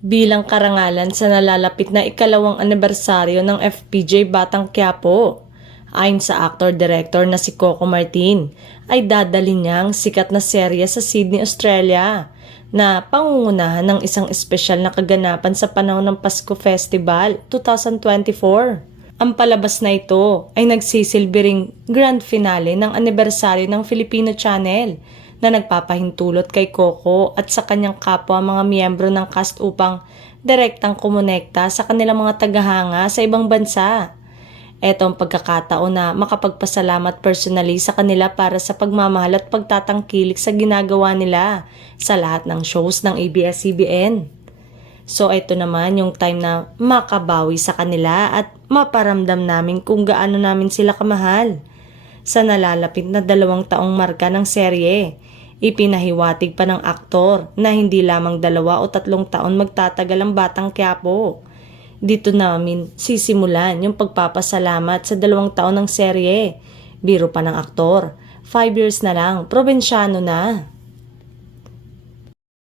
bilang karangalan sa nalalapit na ikalawang anibersaryo ng FPJ Batang Quiapo. Ayon sa actor-director na si Coco Martin, ay dadalhin niyang sikat na serye sa Sydney, Australia na pangungunahan ng isang espesyal na kaganapan sa panahon ng Pasko Festival 2024. Ang palabas na ito ay nagsisilbi ring grand finale ng anibersaryo ng Filipino Channel na nagpapahintulot kay Coco at sa kanyang kapwa mga miyembro ng cast upang direktang kumonekta sa kanilang mga tagahanga sa ibang bansa. Ito ang pagkakataon na makapagpasalamat personally sa kanila para sa pagmamahal at pagtatangkilik sa ginagawa nila sa lahat ng shows ng ABS-CBN. So ito naman yung time na makabawi sa kanila at maparamdam namin kung gaano namin sila kamahal. Sa nalalapit na 2 taong marka ng serye, ipinahiwatig pa ng aktor na hindi lamang 2 o 3 taon magtatagal ang Batang Quiapo. Dito namin sisimulan yung pagpapasalamat sa 2 taon ng serye. Biro pa ng aktor, 5 years na lang, probinsyano na.